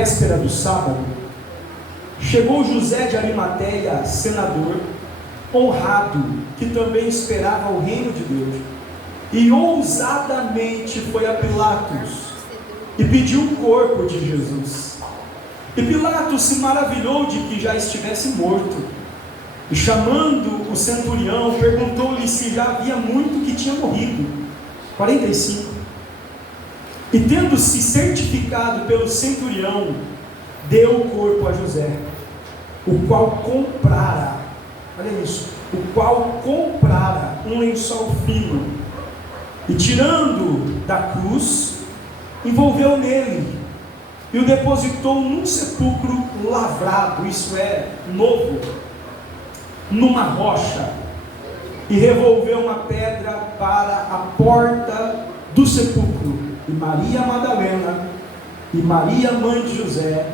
véspera do sábado, chegou José de Arimateia, senador, honrado, que também esperava o reino de Deus, e ousadamente foi a Pilatos e pediu o corpo de Jesus. E Pilatos se maravilhou de que já estivesse morto, e chamando o centurião, perguntou-lhe se já havia muito que tinha morrido. 45. E tendo-se certificado pelo centurião, deu o corpo a José, o qual comprara, olha isso, o qual comprara um lençol fino, e tirando da cruz, envolveu nele, e o depositou num sepulcro lavrado, isso é, novo, numa rocha, e revolveu uma pedra para a porta do sepulcro. E Maria Madalena e Maria, mãe de José,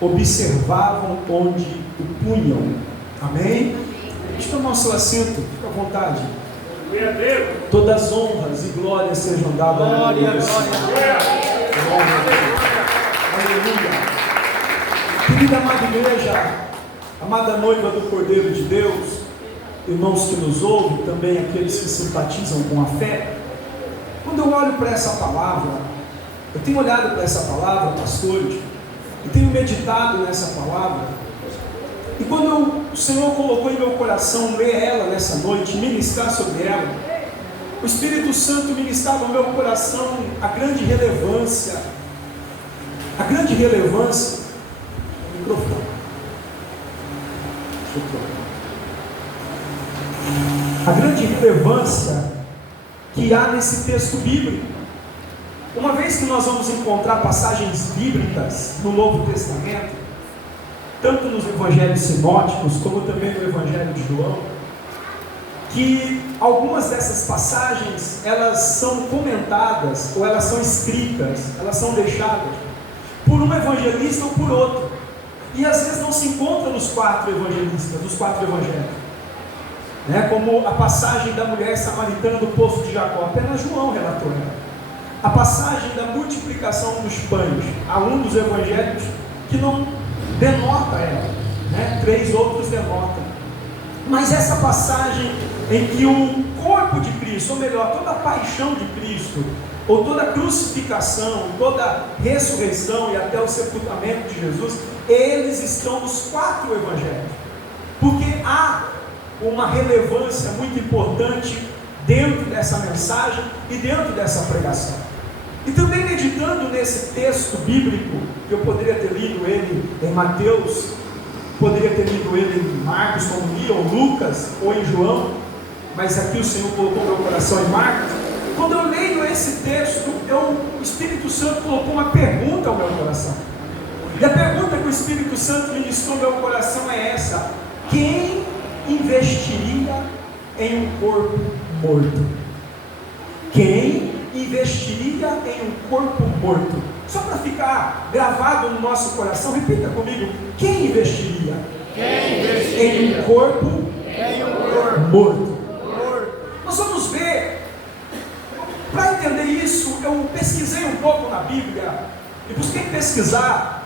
observavam onde o punham. Amém? Deixa eu tomar o seu assento, fica à vontade. Todas as honras e glórias sejam dadas a Deus. Aleluia. Querida amada igreja, amada noiva do Cordeiro de Deus, irmãos que nos ouvem, também aqueles que simpatizam com a fé, quando eu olho para essa palavra, eu tenho olhado para essa palavra, pastores, e tenho meditado nessa palavra, e quando o Senhor colocou em meu coração ler ela nessa noite, ministrar sobre ela, o Espírito Santo ministrava no meu coração a grande relevância do microfone. A grande relevância que há nesse texto bíblico. Uma vez que nós vamos encontrar passagens bíblicas no Novo Testamento, tanto nos evangelhos sinóticos, como também no evangelho de João, que algumas dessas passagens, elas são comentadas, ou elas são escritas, elas são deixadas, por um evangelista ou por outro, e às vezes não se encontra nos quatro evangelistas, nos quatro evangelhos, como a passagem da mulher samaritana do poço de Jacó, apenas João relatou ela. A passagem da multiplicação dos pães, há um dos evangelhos que não denota ela, 3 outros denotam, mas essa passagem em que o corpo de Cristo, ou melhor, toda a paixão de Cristo, ou toda a crucificação, toda a ressurreição e até o sepultamento de Jesus, eles estão nos 4 evangelhos, porque há uma relevância muito importante dentro dessa mensagem e dentro dessa pregação. E também meditando nesse texto bíblico, que eu poderia ter lido ele em Mateus, poderia ter lido ele em Marcos, como li, ou Lucas, ou em João, mas aqui o Senhor colocou meu coração em Marcos. Quando eu leio esse texto, o Espírito Santo colocou uma pergunta ao meu coração, e a pergunta que o Espírito Santo ministrou ao meu coração é essa: quem investiria em um corpo morto? Quem investiria em um corpo morto? Só para ficar gravado no nosso coração, repita comigo: quem investiria? Em um corpo morto? Nós vamos ver. Para entender isso, eu pesquisei um pouco na Bíblia, e busquei pesquisar,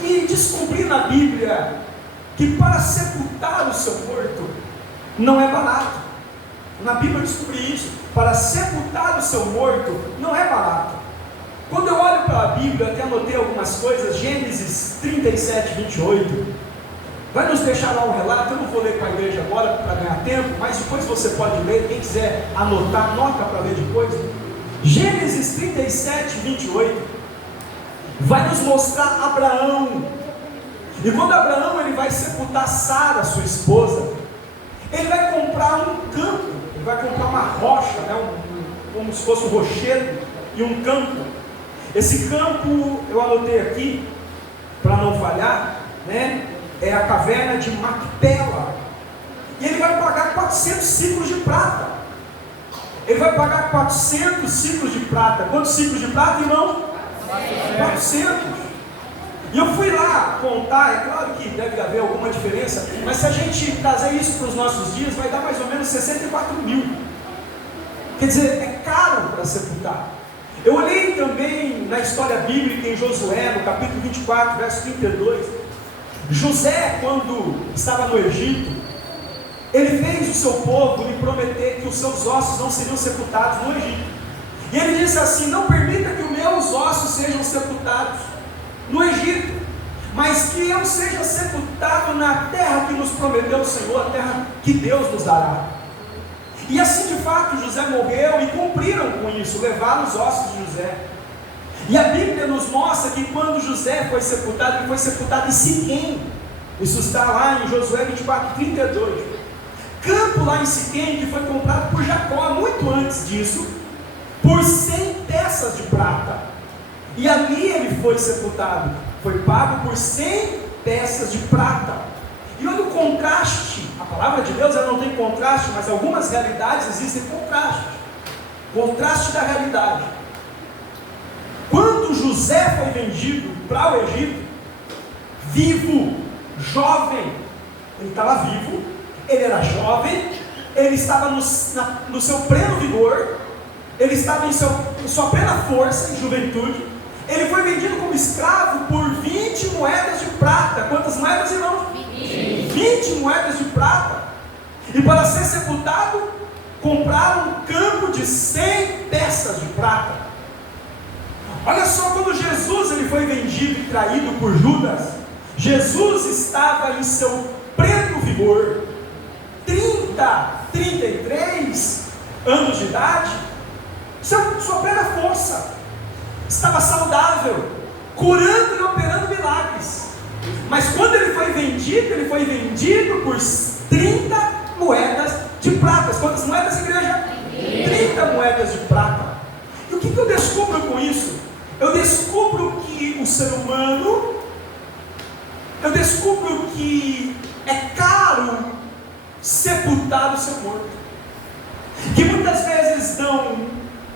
e descobri na Bíblia que para sepultar o seu morto não é barato. Na Bíblia eu descobri isso. Para sepultar o seu morto não é barato. Quando eu olho para a Bíblia, até anotei algumas coisas. Gênesis 37, 28 vai nos deixar lá um relato. Eu não vou ler com a igreja agora para ganhar tempo, mas depois você pode ler. Quem quiser anotar, anota para ler depois. Gênesis 37, 28 vai nos mostrar Abraão. E quando Abraão ele vai sepultar Sara, sua esposa, ele vai comprar um campo, ele vai comprar uma rocha, como se fosse um rochedo e um campo. Esse campo, eu anotei aqui, para não falhar, é a caverna de Macpela. E ele vai pagar 400 ciclos de prata. Ele vai pagar 400 ciclos de prata. Quantos ciclos de prata, irmão? 400. E eu fui lá contar, é claro que deve haver alguma diferença, mas se a gente trazer isso para os nossos dias, vai dar mais ou menos 64 mil. Quer dizer, é caro para sepultar. Eu olhei também na história bíblica em Josué, no capítulo 24, verso 32. José, quando estava no Egito, ele fez o seu povo lhe prometer que os seus ossos não seriam sepultados no Egito. E ele disse assim: não permita que os meus ossos sejam sepultados no Egito, mas que eu seja sepultado na terra que nos prometeu o Senhor, a terra que Deus nos dará. E assim de fato José morreu, e cumpriram com isso, levaram os ossos de José. E a Bíblia nos mostra que quando José foi sepultado, ele foi sepultado em Siquém. Isso está lá em Josué 24, 32. Campo lá em Siquém que foi comprado por Jacó muito antes disso, por 100 peças de prata. E ali ele foi sepultado, foi pago por 100 peças de prata. E olha o contraste. A palavra de Deus, ela não tem contraste, mas algumas realidades existem contraste. Contraste da realidade. Quando José foi vendido para o Egito, vivo, jovem, ele estava vivo, ele era jovem, ele estava no seu pleno vigor, ele estava em sua plena força, em juventude. Ele foi vendido como escravo por 20 moedas de prata. Quantas moedas, irmãos? 20 moedas de prata. E para ser sepultado, compraram um campo de 100 peças de prata. Olha só, quando Jesus ele foi vendido e traído por Judas, Jesus estava em seu pleno vigor, 33 anos de idade, sua plena força, estava saudável, curando e operando milagres. Mas quando ele foi vendido por 30 moedas de prata. Quantas moedas, igreja? 30 moedas de prata. E o que eu descubro com isso? Eu descubro que o ser humano, eu descubro que é caro sepultar o seu morto, que muitas vezes dão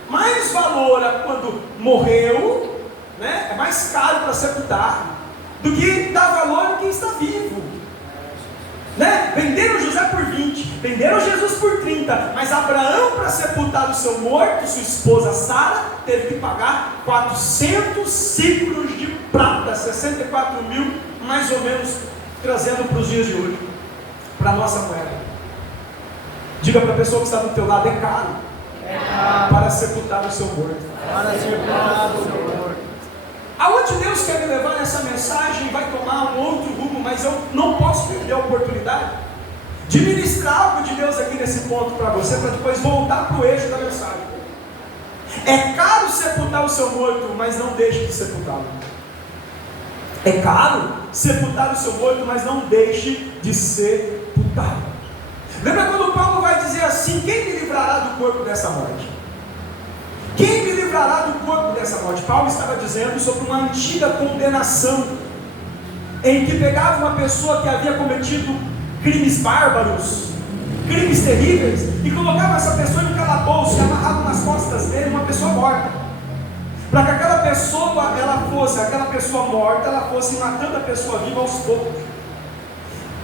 mais valor a quando morreu, né? É mais caro para sepultar do que dá valor a quem está vivo, né? Venderam José por 20, venderam Jesus por 30, mas Abraão, para sepultar o seu morto, sua esposa Sara, teve que pagar 400 ciclos de prata, 64 mil mais ou menos, trazendo para os dias de hoje, para a nossa moeda. Diga para a pessoa que está do teu lado: é caro para sepultar o seu morto. Aonde Deus quer me levar nessa mensagem vai tomar um outro rumo, mas eu não posso perder a oportunidade de ministrar algo de Deus aqui nesse ponto para você, para depois voltar para o eixo da mensagem. É caro sepultar o seu morto, mas não deixe de sepultá-lo. É caro sepultar o seu morto, mas não deixe de sepultá-lo. Lembra quando Paulo vai dizer assim: quem me livrará do corpo dessa morte? Quem me livrará do corpo dessa morte? Paulo estava dizendo sobre uma antiga condenação, em que pegava uma pessoa que havia cometido crimes bárbaros, crimes terríveis, e colocava essa pessoa em um calabouço e amarrava nas costas dele uma pessoa morta, para que aquela pessoa morta, ela fosse matando a pessoa viva aos poucos.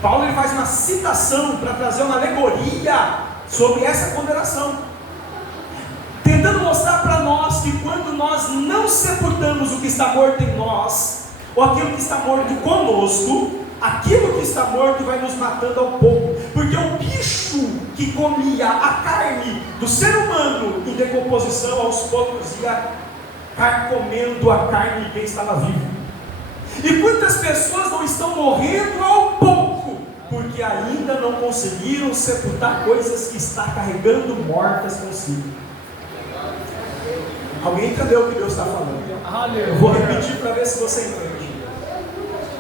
Paulo ele faz uma citação para trazer uma alegoria sobre essa condenação, tentando mostrar para nós que quando nós não sepultamos o que está morto em nós, ou aquilo que está morto conosco, aquilo que está morto vai nos matando ao pouco, porque o bicho que comia a carne do ser humano em decomposição, aos poucos ia comendo a carne de quem estava vivo. E quantas pessoas não estão morrendo ao pouco, porque ainda não conseguiram sepultar coisas que está carregando mortas consigo. Alguém entendeu o que Deus está falando? Eu vou repetir para ver se você entende.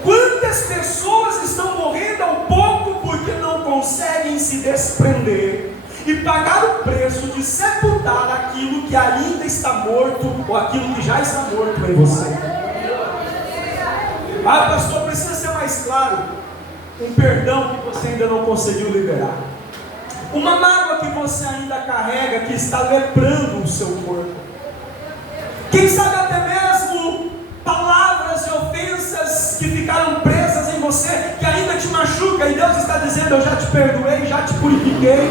Quantas pessoas estão morrendo ao pouco porque não conseguem se desprender e pagar o preço de sepultar aquilo que ainda está morto, ou aquilo que já está morto em você? Ah, pastor, precisa ser mais claro. Um perdão que você ainda não conseguiu liberar, uma mágoa que você ainda carrega, que está leprando o seu corpo, quem sabe até mesmo palavras e ofensas que ficaram presas em você, que ainda te machuca, e Deus está dizendo: eu já te perdoei, já te purifiquei,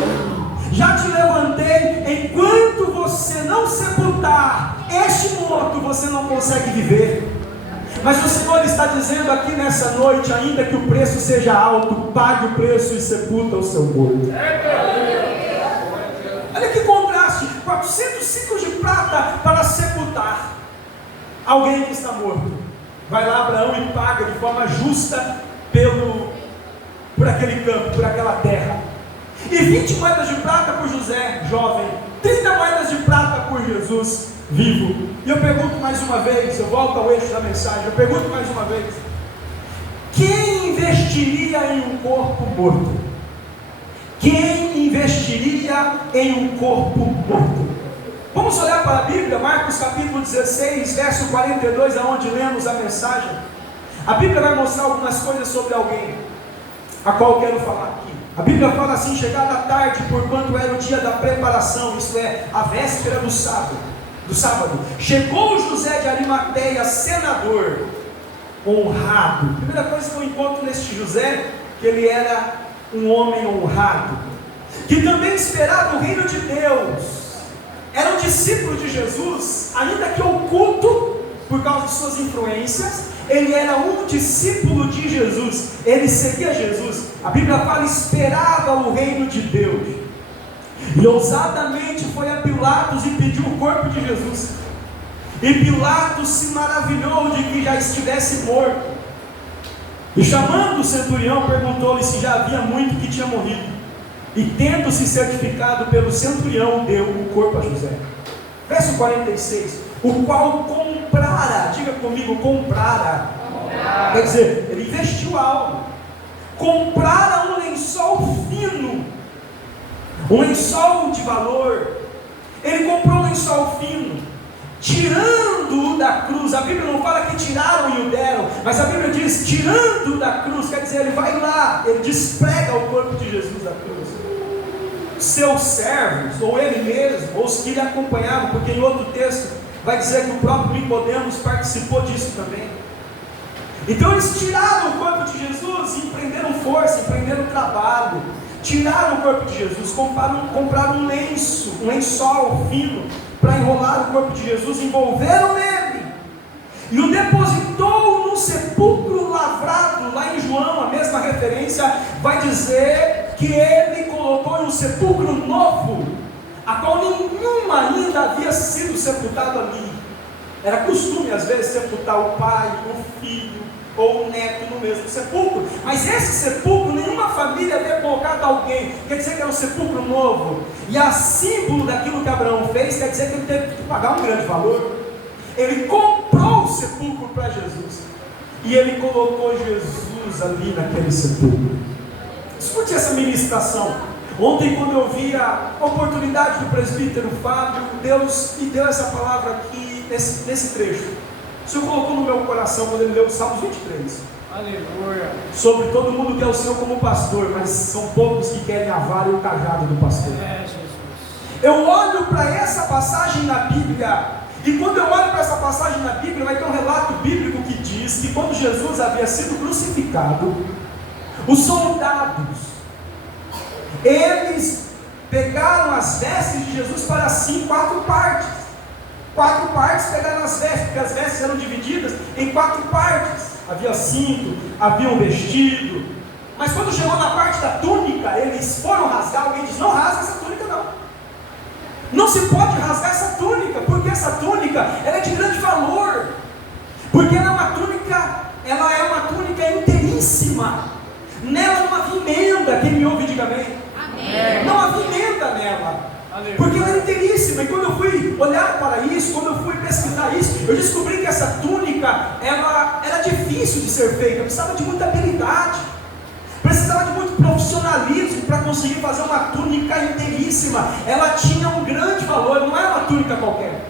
já te levantei, enquanto você não sepultar este morto, você não consegue viver. Mas o Senhor está dizendo aqui nessa noite, ainda que o preço seja alto, pague o preço e sepulta o seu morto. Olha que contraste, 400 ciclos de prata para sepultar alguém que está morto. Vai lá Abraão e paga de forma justa por aquele campo, por aquela terra. E 20 moedas de prata por José, jovem. 30 moedas de prata por Jesus, vivo. E eu pergunto mais uma vez, eu volto ao eixo da mensagem, eu pergunto mais uma vez: quem investiria em um corpo morto? Quem investiria em um corpo morto? Vamos olhar para a Bíblia, Marcos capítulo 16, verso 42, aonde lemos a mensagem. A Bíblia vai mostrar algumas coisas sobre alguém, a qual eu quero falar aqui. A Bíblia fala assim: chegada a tarde, porquanto era o dia da preparação, isto é, a véspera do sábado, chegou José de Arimateia, senador, honrado. Primeira coisa que eu encontro neste José, que ele era um homem honrado, que também esperava o reino de Deus. Era um discípulo de Jesus, ainda que oculto por causa de suas influências. Ele era um discípulo de Jesus, ele seguia Jesus. A Bíblia fala: esperava o reino de Deus, e ousadamente foi a Pilatos e pediu o corpo de Jesus. E Pilatos se maravilhou de que já estivesse morto, e chamando o centurião, perguntou-lhe se já havia muito que tinha morrido. E tendo-se certificado pelo centurião, deu o corpo a José. Verso 46: o qual comprara, diga comigo, comprara. Quer dizer, ele investiu algo. Comprara um lençol fino, um lençol de valor. Ele comprou um lençol fino, tirando-o da cruz. A Bíblia não fala que tiraram e o deram, mas a Bíblia diz tirando da cruz. Quer dizer, ele vai lá, ele desprega o corpo de Jesus da cruz. Seus servos, ou ele mesmo, ou os que lhe acompanhavam, porque em outro texto vai dizer que o próprio Nicodemos participou disso também. Então eles tiraram o corpo de Jesus e empreenderam força, empreenderam trabalho, tiraram o corpo de Jesus, compraram um lençol fino para enrolar o corpo de Jesus, envolveram nele e o depositou no sepulcro lavrado. Lá em João, a mesma referência vai dizer que ele colocou em um sepulcro novo, a qual nenhuma ainda havia sido sepultado ali. Era costume às vezes sepultar o pai, o filho ou o neto no mesmo sepulcro, mas esse sepulcro nenhuma família havia colocado alguém. Quer dizer que era um sepulcro novo, e a símbolo daquilo que Abraão fez, quer dizer que ele teve que pagar um grande valor. Ele comprou o sepulcro para Jesus, e ele colocou Jesus ali naquele sepulcro. Escute essa ministração. Ontem, quando eu vi a oportunidade do presbítero Fábio, Deus me deu essa palavra aqui, nesse trecho. O Senhor colocou no meu coração quando ele leu o Salmos 23. Aleluia. Sobre todo mundo que é o Senhor como pastor, mas são poucos que querem a vara e o cajado do pastor. Jesus. Eu olho para essa passagem na Bíblia, e quando eu olho para essa passagem na Bíblia, vai ter um relato bíblico que diz que quando Jesus havia sido crucificado, os soldados, eles pegaram as vestes de Jesus para si em 4 partes. 4 partes pegaram as vestes, porque as vestes eram divididas em 4 partes. Havia cinto, havia um vestido. Mas quando chegou na parte da túnica, eles foram rasgar. Alguém diz: não rasga essa túnica não. Não se pode rasgar essa túnica, porque essa túnica ela é de grande valor. Porque ela é uma túnica inteiríssima. Nela não havia emenda. Quem me ouve, diga amém. Amém. Não havia emenda nela. Aleluia. Porque ela era inteiríssima. E quando eu fui olhar para isso, quando eu fui pesquisar isso, eu descobri que essa túnica ela era difícil de ser feita. Precisava de muita habilidade, precisava de muito profissionalismo para conseguir fazer uma túnica inteiríssima. Ela tinha um grande valor, não é uma túnica qualquer.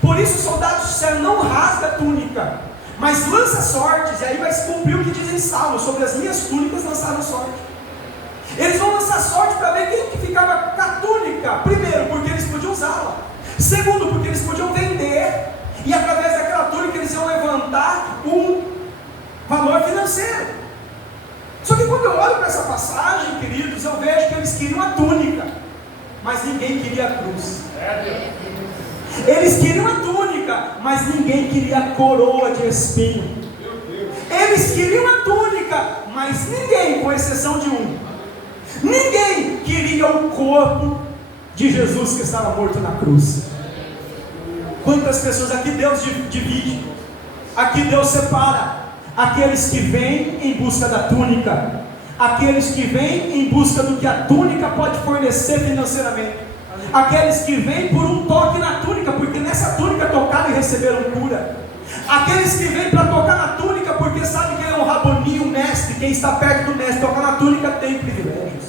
Por isso os soldados disseram: não rasga a túnica, mas lança sortes. E aí vai se cumprir o que dizem Salmos: sobre as minhas túnicas lançaram sorte. Eles vão lançar sorte para ver quem que ficava com a túnica. Primeiro, porque eles podiam usá-la. Segundo, porque eles podiam vender, e através daquela túnica eles iam levantar um valor financeiro. Só que quando eu olho para essa passagem, queridos, eu vejo que eles queriam a túnica. mas ninguém queria a cruz. Eles queriam a túnica, mas ninguém queria a coroa de espinho. Eles queriam a túnica, mas ninguém, com exceção de um, ninguém queria o corpo de Jesus que estava morto na cruz. Quantas pessoas aqui Deus divide, aqui Deus separa aqueles que vêm em busca da túnica, aqueles que vêm em busca do que a túnica pode fornecer financeiramente, aqueles que vêm por um toque na túnica, porque nessa túnica tocaram e receberam cura, aqueles que vêm para tocar na túnica porque sabem que ele é um Rabboni, um mestre, quem está perto do mestre, tocar na túnica tem privilégios.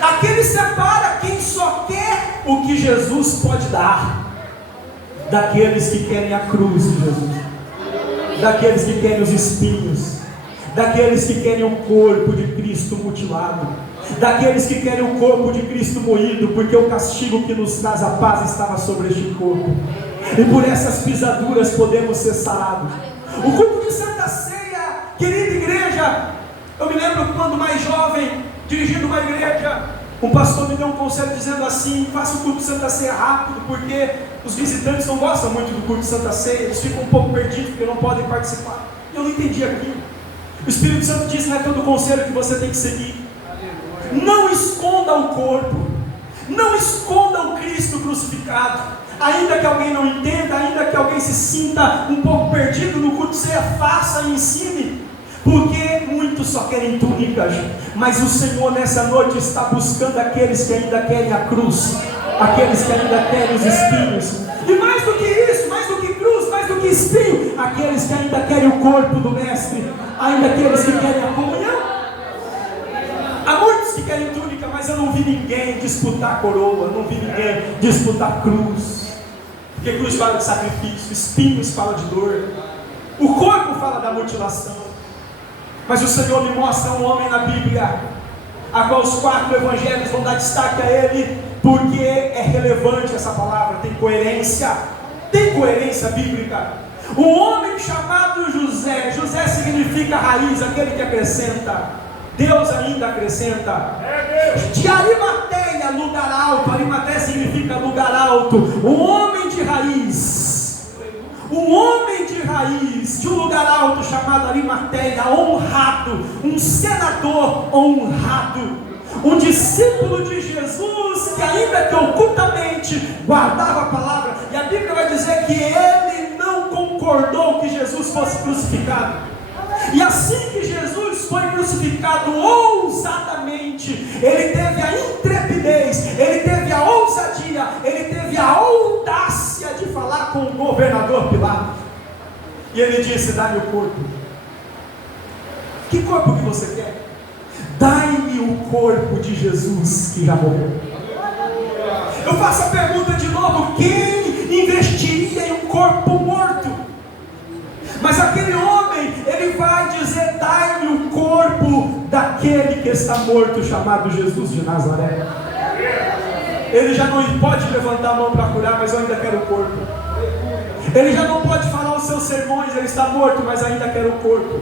Aquele separa quem só quer o que Jesus pode dar, daqueles que querem a cruz de Jesus, daqueles que querem os espinhos, daqueles que querem o corpo de Cristo mutilado, daqueles que querem o corpo de Cristo moído, porque o castigo que nos traz a paz estava sobre este corpo, e por essas pisaduras podemos ser sarados. O culto de Santa Ceia, querida igreja, eu me lembro quando mais jovem, dirigindo uma igreja, um pastor me deu um conselho dizendo assim: faça o culto de Santa Ceia rápido, porque os visitantes não gostam muito do culto de Santa Ceia, eles ficam um pouco perdidos porque não podem participar. Eu não entendi aquilo. O Espírito Santo diz: não é todo conselho que você tem que seguir. Não esconda o corpo, não esconda o Cristo crucificado. Ainda que alguém não entenda, ainda que alguém se sinta um pouco perdido no culto de ceia, faça e ensine, porque muitos só querem túnicas, mas o Senhor nessa noite está buscando aqueles que ainda querem a cruz, aqueles que ainda querem os espinhos, e mais do que isso, mais do que cruz, mais do que espinho, aqueles que ainda querem o corpo do Mestre, ainda aqueles que querem a comunhão. Há muitos que querem túnica, mas eu não vi ninguém disputar coroa, eu não vi ninguém disputar cruz, porque cruz fala de sacrifício, espinhos fala de dor, o corpo fala da mutilação. Mas o Senhor me mostra um homem na Bíblia, a qual os 4 evangelhos vão dar destaque a ele, porque é relevante essa palavra, tem coerência bíblica. Um homem chamado José. José significa raiz, aquele que acrescenta. Deus ainda acrescenta. De Arimateia, lugar alto. Arimateia significa lugar alto. Um homem de raiz, um homem de raiz, de um lugar alto chamado Arimateia, honrado, um senador honrado, um discípulo de Jesus, que ainda que ocultamente guardava a palavra, e a Bíblia vai dizer que ele não concordou que Jesus fosse crucificado, e assim que Jesus foi crucificado ousadamente, ele teve a intrepidez, ele teve a ousadia, ele teve a audácia de falar com o governador Pilatos, e ele disse: dá-me o corpo. Que corpo que você quer? Dai-me o corpo de Jesus que já morreu. Eu faço a pergunta de novo: quem investiria em um corpo morto? Mas aquele homem, ele vai dizer: dai-me o corpo daquele que está morto, chamado Jesus de Nazaré. Ele já não pode levantar a mão para curar, mas eu ainda quero o corpo. Ele já não pode falar os seus sermões, ele está morto, mas ainda quero o corpo.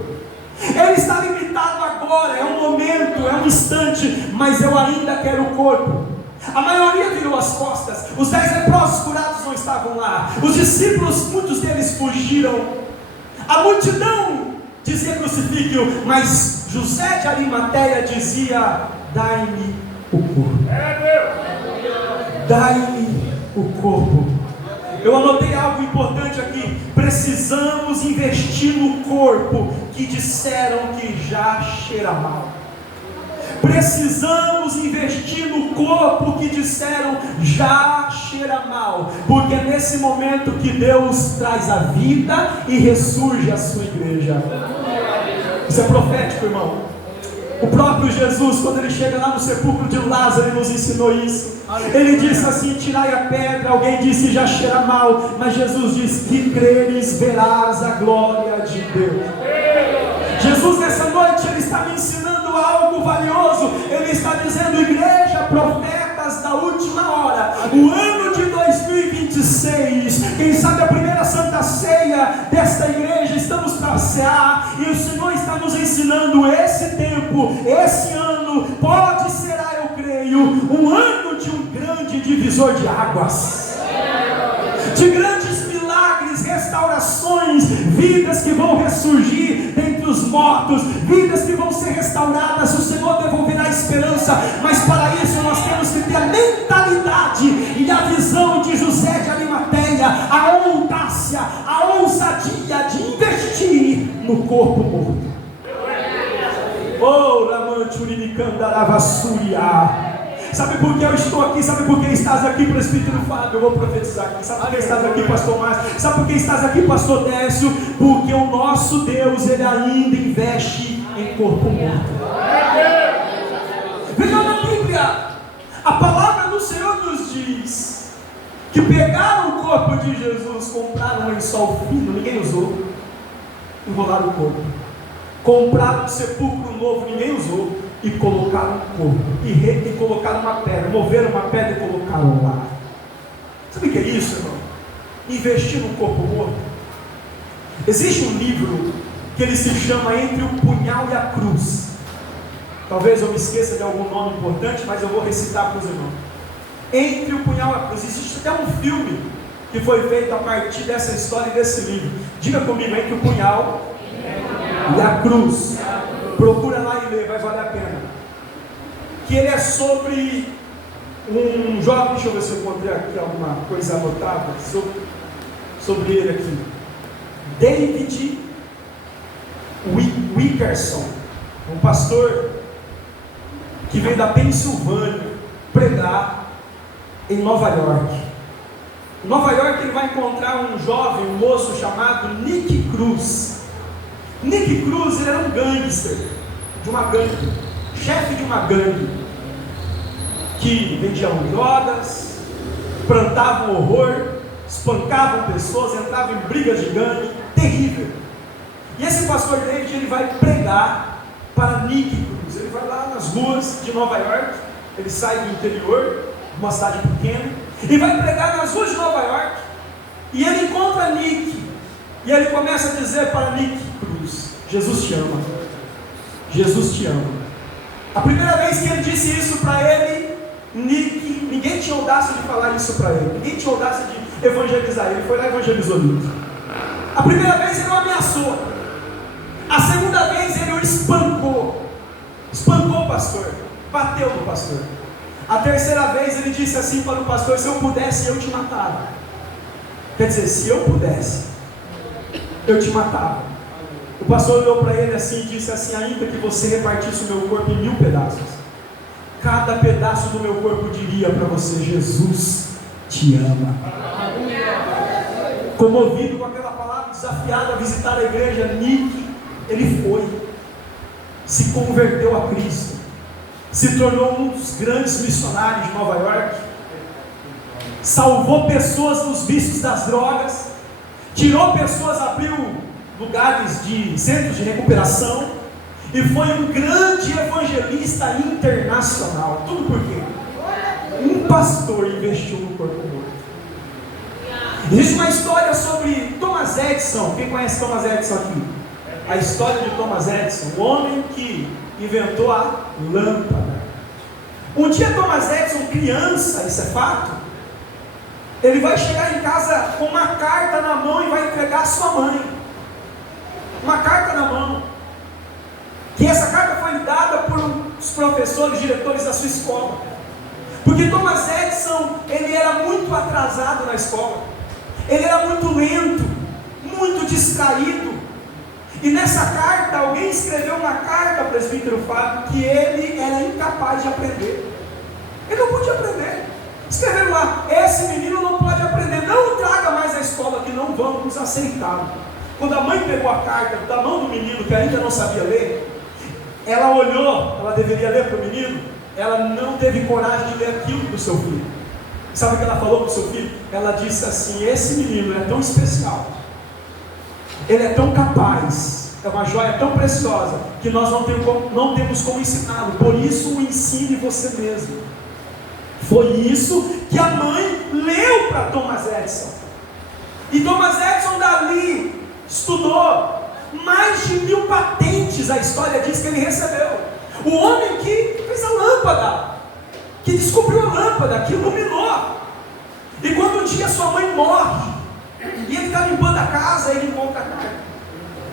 Ele está limitado agora, é um momento, é um instante, mas eu ainda quero o corpo. A maioria virou as costas, os 10 leprosos curados não estavam lá, os discípulos, muitos deles fugiram, a multidão dizia: crucifique-o, mas José de Arimateia dizia: dai-me o corpo, dai-me o corpo. Eu anotei algo importante aqui: precisamos investir no corpo que disseram que já cheira mal. Precisamos investir no corpo que disseram já cheira mal, porque é nesse momento que Deus traz a vida e ressurge a sua igreja. Isso é profético, irmão. O próprio Jesus, quando ele chega lá no sepulcro de Lázaro, ele nos ensinou isso. Ele disse assim: tirai a pedra. Alguém disse: já cheira mal, mas Jesus disse: que creres, verás a glória de Deus. Jesus nessa noite, ele está me ensinando algo valioso. Ele está dizendo: igreja, profetas da última hora, o ano de 2026, quem sabe a primeira Santa Ceia desta igreja, estamos para cear, e o Senhor está nos ensinando: esse tempo, esse ano, pode ser, eu creio, um ano de um grande grande divisor de águas, de grandes milagres, restaurações, vidas que vão ressurgir dentre os mortos, vidas que vão ser restauradas. O Senhor devolverá a esperança, mas para isso nós temos que ter a mentalidade e a visão de José de Arimateia, a audácia, a ousadia de investir no corpo morto. Oh, sabe por que eu estou aqui? Sabe por que estás aqui, presbítero Fábio? Eu vou profetizar aqui. Sabe por que estás aqui, pastor Márcio? Sabe por que estás aqui, pastor Décio? Porque o nosso Deus, Ele ainda investe em corpo morto. Veja na Bíblia, a palavra do Senhor nos diz que pegaram o corpo de Jesus, compraram um lençol fino, ninguém usou, enrolaram o corpo. Compraram um sepulcro novo, ninguém usou, e colocaram um corpo, e colocaram uma pedra, moveram uma pedra e colocaram lá. Sabe o que é isso, irmão? Investir no corpo morto. Existe um livro que ele se chama Entre o Punhal e a Cruz. Talvez eu me esqueça de algum nome importante, mas eu vou recitar para os irmãos. Entre o Punhal e a Cruz. Existe até um filme que foi feito a partir dessa história e desse livro. Diga comigo, Entre o Punhal e a Cruz. Procura lá e lê, vai valer a pena. Que ele é sobre um jovem, deixa eu ver se eu encontrei aqui alguma coisa anotada sobre ele aqui. David Wilkerson, um pastor que veio da Pensilvânia pregar em Nova York. Em Nova York ele vai encontrar um jovem, um moço chamado Nick Cruz. Nick Cruz, ele era um gangster de uma gangue, chefe de uma gangue, que vendiam drogas, plantavam horror, espancavam pessoas, entravam em brigas de gangue, terrível. E esse pastor David, ele vai pregar para Nick Cruz. Ele vai lá nas ruas de Nova York, ele sai do interior, uma cidade pequena, e vai pregar nas ruas de Nova York, e ele encontra Nick, e ele começa a dizer para Nick Cruz: Jesus te ama, Jesus te ama. A primeira vez que ele disse isso para ele, Nick, ninguém tinha audácia de falar isso para ele, ninguém tinha audácia de evangelizar ele, foi lá e evangelizou Nick. A primeira vez ele o ameaçou, a segunda vez ele o espancou o pastor, bateu no pastor. A terceira vez ele disse assim para o pastor: se eu pudesse eu te matava. Quer dizer, se eu pudesse eu te matava. O pastor olhou para ele assim e disse assim: ainda que você repartisse o meu corpo em 1000 pedaços, cada pedaço do meu corpo diria para você: Jesus te ama. Comovido com aquela palavra, desafiado a visitar a igreja, Nick, ele foi, se converteu a Cristo, se tornou um dos grandes missionários de Nova York, salvou pessoas dos vícios das drogas, tirou pessoas, abriu lugares de centros de recuperação, e foi um grande evangelista internacional. Tudo por quê? Um pastor investiu no corpo morto. Existe uma história sobre Thomas Edison. Quem conhece Thomas Edison aqui? A história de Thomas Edison, o homem que inventou a lâmpada. Um dia Thomas Edison, criança, isso é fato, ele vai chegar em casa com uma carta na mão e vai entregar à sua mãe. Uma carta na mão. Que essa carta foi dada por os professores, diretores da sua escola. Porque Thomas Edison, ele era muito atrasado na escola. Ele era muito lento, muito distraído. E nessa carta, alguém escreveu na carta, presbítero Fábio, que ele era incapaz de aprender. Ele não podia aprender. Escreveram lá: esse menino não pode aprender, não o traga mais à escola, que não vamos aceitá-lo. Quando a mãe pegou a carta da mão do menino, que ainda não sabia ler, ela olhou, ela deveria ler para o menino, ela não teve coragem de ler aquilo para o seu filho. Sabe o que ela falou para o seu filho? Ela disse assim: esse menino é tão especial, ele é tão capaz, é uma joia tão preciosa, que nós não temos como ensiná-lo, por isso o ensine você mesmo. Foi isso que a mãe leu para Thomas Edison. E Thomas Edison dali estudou mais de 1000 patentes. A história diz que ele recebeu. O homem que fez a lâmpada, que descobriu a lâmpada, que iluminou. E quando um dia sua mãe morre, e ele está limpando a casa, ele encontra a carta,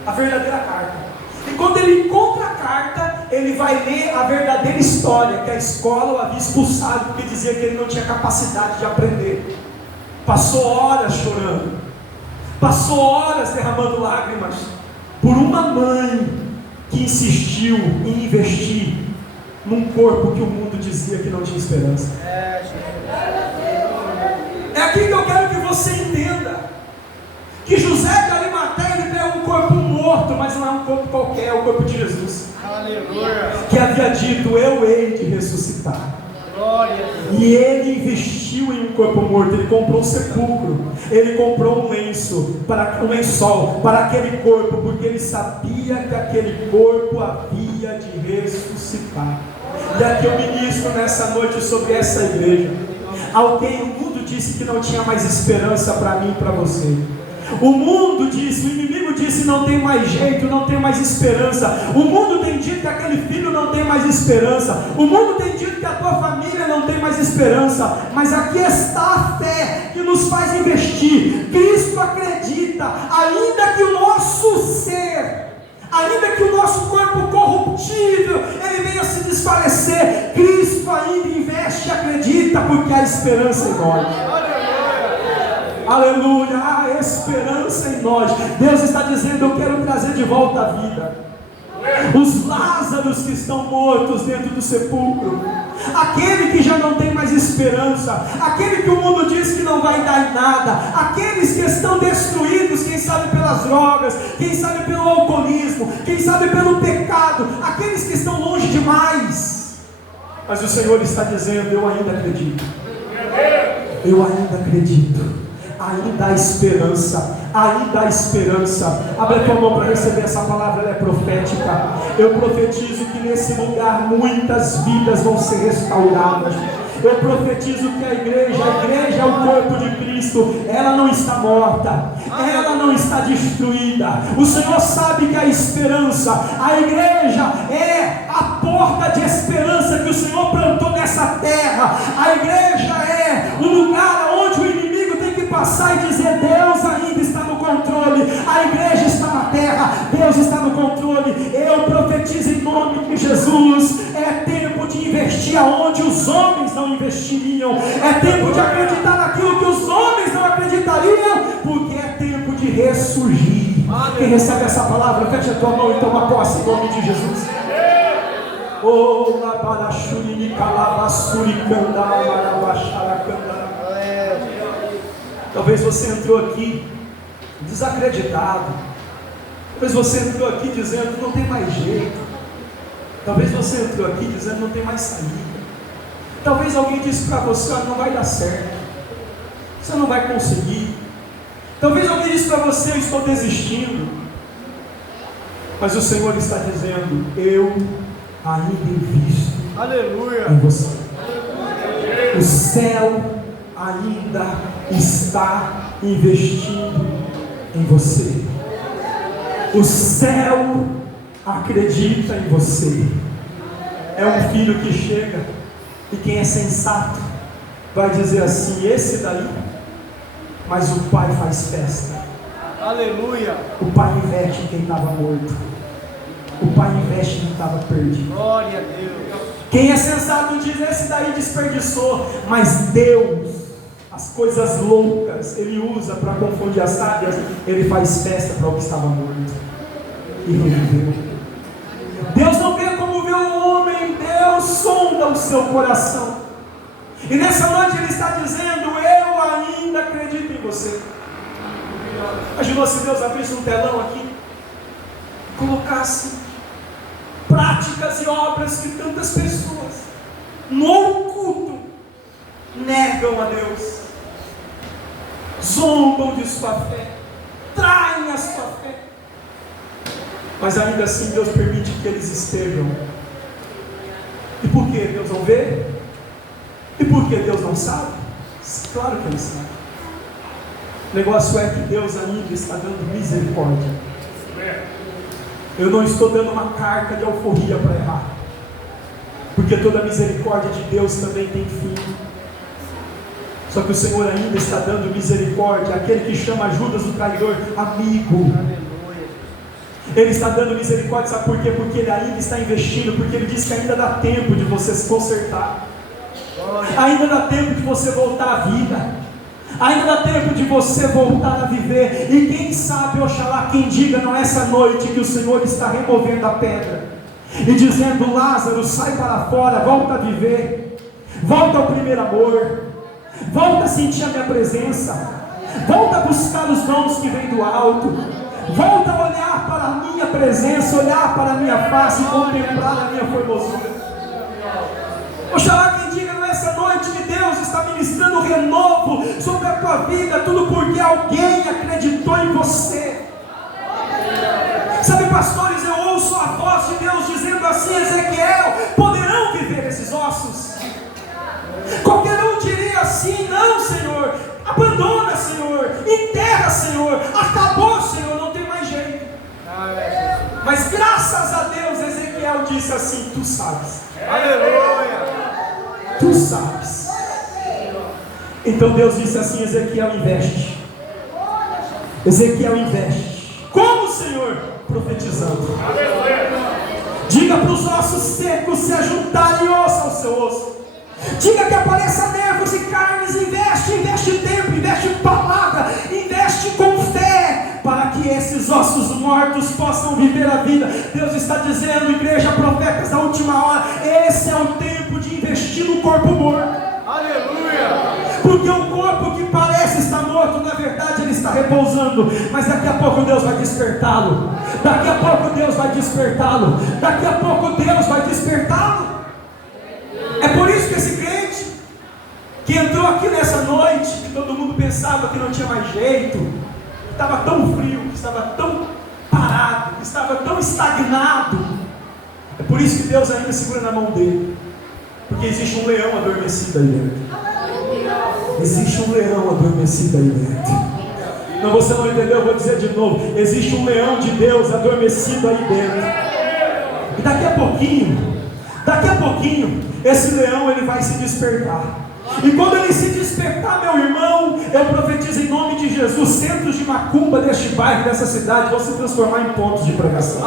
a verdadeira carta. E quando ele encontra a carta, ele vai ler a verdadeira história, que a escola o havia expulsado, porque dizia que ele não tinha capacidade de aprender. Passou horas chorando, passou horas derramando lágrimas, por uma mãe que insistiu em investir num corpo que o mundo dizia que não tinha esperança. É aqui que eu quero que você entenda, que José de Arimateia, ele pega um corpo morto, mas não é um corpo qualquer, é o corpo de Jesus. Aleluia. Que havia dito: eu hei de ressuscitar. Glória. E ele investiu em um corpo morto, ele comprou um sepulcro, ele comprou um lençol para aquele corpo, porque ele sabia que aquele corpo havia de ressuscitar. E aqui eu ministro nessa noite sobre essa igreja. Alguém, o mundo disse que não tinha mais esperança para mim e para você. O mundo disse, o inimigo disse: não tem mais jeito, não tem mais esperança. O mundo tem dito que aquele filho não tem mais esperança. O mundo tem dito que a tua família não tem mais esperança. Mas aqui está a fé que nos faz investir. Cristo acredita, ainda que o nosso ser, ainda que o nosso corpo corruptível, ele venha se desfalecer, Cristo ainda investe e acredita, porque a esperança em nós. Aleluia, há esperança em nós. Deus está dizendo: eu quero trazer de volta a vida os Lázaros que estão mortos dentro do sepulcro, aquele que já não tem mais esperança, aquele que o mundo diz que não vai dar em nada, aqueles que estão destruídos, quem sabe pelas drogas, quem sabe pelo alcoolismo, quem sabe pelo pecado, aqueles que estão longe demais. Mas o Senhor está dizendo: eu ainda acredito, eu ainda acredito. Ainda há esperança, ainda há esperança. Abre a tua mão para receber essa palavra, ela é profética. Eu profetizo que nesse lugar muitas vidas vão ser restauradas. Eu profetizo que a igreja é o corpo de Cristo. Ela não está morta, ela não está destruída. O Senhor sabe que a esperança, a igreja é a porta de esperança que o Senhor plantou nessa terra. A igreja é o lugar onde o inimigo passar e dizer: Deus ainda está no controle, a igreja está na terra, Deus está no controle. Eu profetizo em nome de Jesus: é tempo de investir aonde os homens não investiriam, é tempo de acreditar naquilo que os homens não acreditariam, porque é tempo de ressurgir. Quem recebe essa palavra, feche a tua mão e toma posse em nome de Jesus. Oh, labarachuri calabasuri candamarabacharacanda. Talvez você entrou aqui desacreditado. Talvez você entrou aqui dizendo: não tem mais jeito. Talvez você entrou aqui dizendo: não tem mais saída. Talvez alguém disse para você: olha, não vai dar certo, você não vai conseguir. Talvez alguém disse para você: eu estou desistindo. Mas o Senhor está dizendo: eu ainda invisto em você. O céu ainda está investindo em você. O céu acredita em você. É um filho que chega, e quem é sensato vai dizer assim: esse daí. Mas o pai faz festa. Aleluia. O pai investe em quem estava morto. O pai investe em quem estava perdido. Glória a Deus. Quem é sensato diz: esse daí desperdiçou. Mas Deus, as coisas loucas Ele usa para confundir as sábias. Ele faz festa para o que estava morto e reviveu. Deus não vê como vê o homem, Deus sonda o seu coração. E nessa noite Ele está dizendo: eu ainda acredito em você. Imaginou se Deus abrisse um telão aqui, colocasse práticas e obras que tantas pessoas no oculto negam a Deus, zombam de sua fé, traem a sua fé, mas ainda assim Deus permite que eles estejam. E por que Deus não vê? E por que Deus não sabe? Claro que Ele sabe. O negócio é que Deus ainda está dando misericórdia. Eu não estou dando uma carga de alforria para errar. porque toda misericórdia de Deus também tem fim. Só que o Senhor ainda está dando misericórdia àquele que chama Judas o traidor, amigo. Ele está dando misericórdia, sabe por quê? Porque Ele ainda está investindo, porque Ele diz que ainda dá tempo de você se consertar, ainda dá tempo de você voltar à vida, ainda dá tempo de você voltar a viver. E quem sabe, oxalá quem diga nessa noite que o Senhor está removendo a pedra e dizendo: Lázaro, sai para fora, volta a viver, volta ao primeiro amor, volta a sentir a minha presença, volta a buscar os dons que vêm do alto, volta a olhar para a minha presença, olhar para a minha face e contemplar a minha formosura. Oxalá quem diga nessa noite que Deus está ministrando renovo sobre a tua vida, tudo porque alguém acreditou em você. Sabe, pastores, eu ouço a voz de Deus dizendo assim: Ezequiel, poderão viver esses ossos? Qualquer um diria assim: não, Senhor, abandona, Senhor, enterra, Senhor, acabou, Senhor, não tem mais jeito. Mas graças a Deus, Ezequiel disse assim: tu sabes. Aleluia! Tu sabes. Então Deus disse assim: Ezequiel, investe. Ezequiel, investe. Como, Senhor? Profetizando. Diga para os ossos secos se ajuntarem osso ao seu osso. Diga que apareça nervos e carnes. Investe tempo, investe palavra, investe com fé, para que esses ossos mortos possam viver a vida. Deus está dizendo, igreja, profetas da última hora, esse é o tempo de investir no corpo morto. Aleluia! Porque o corpo que parece estar morto, na verdade ele está repousando, mas daqui a pouco Deus vai despertá-lo. Daqui a pouco Deus vai despertá-lo. Daqui a pouco Deus vai despertá-lo. É por isso que esse crente que entrou aqui nessa noite, que todo mundo pensava que não tinha mais jeito, que estava tão frio, que estava tão parado, que estava tão estagnado, é por isso que Deus ainda segura na mão dele, porque existe um leão adormecido aí dentro. Existe um leão adormecido aí dentro. Não, você não entendeu, eu vou dizer de novo: existe um leão de Deus adormecido aí dentro. E daqui a pouquinho, esse leão ele vai se despertar. E quando ele se despertar, meu irmão, eu profetizo em nome de Jesus, centros de macumba deste bairro, dessa cidade, vão se transformar em pontos de pregação.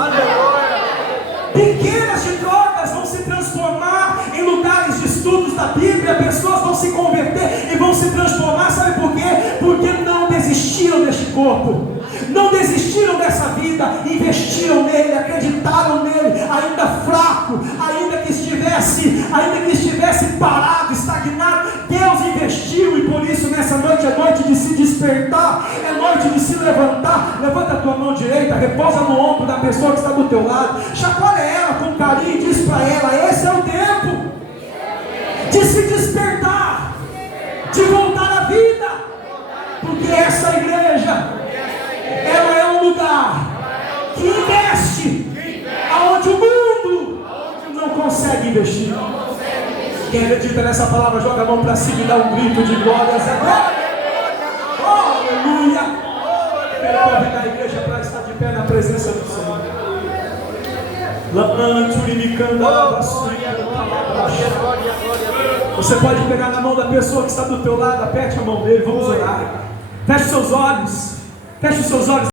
Pequenas de drogas vão se transformar em lugares de estudos da Bíblia. Pessoas vão se converter e vão se transformar. Sabe por quê? Porque não desistiram deste corpo, não desistiram dessa vida, investiram nele, acreditaram nele, ainda fraco, ainda que estivesse parado, estagnado. Deus investiu, e por isso nessa noite é noite de se despertar, é noite de se levantar. Levanta a tua mão direita, repousa no ombro da pessoa que está do teu lado, chacoalha ela com carinho e diz para ela: esse é o tempo de se despertar, de voltar à vida, porque essa igreja, ela é um lugar que investe aonde o mundo não consegue investir. Quem acredita nessa palavra, joga a mão para cima e dá um grito de glórias a Deus. Aleluia! Quero convidar a igreja para estar de pé na presença do Senhor. Você pode pegar na mão da pessoa que está do teu lado, aperte a mão dele, vamos orar. Feche seus olhos. Feche os seus olhos.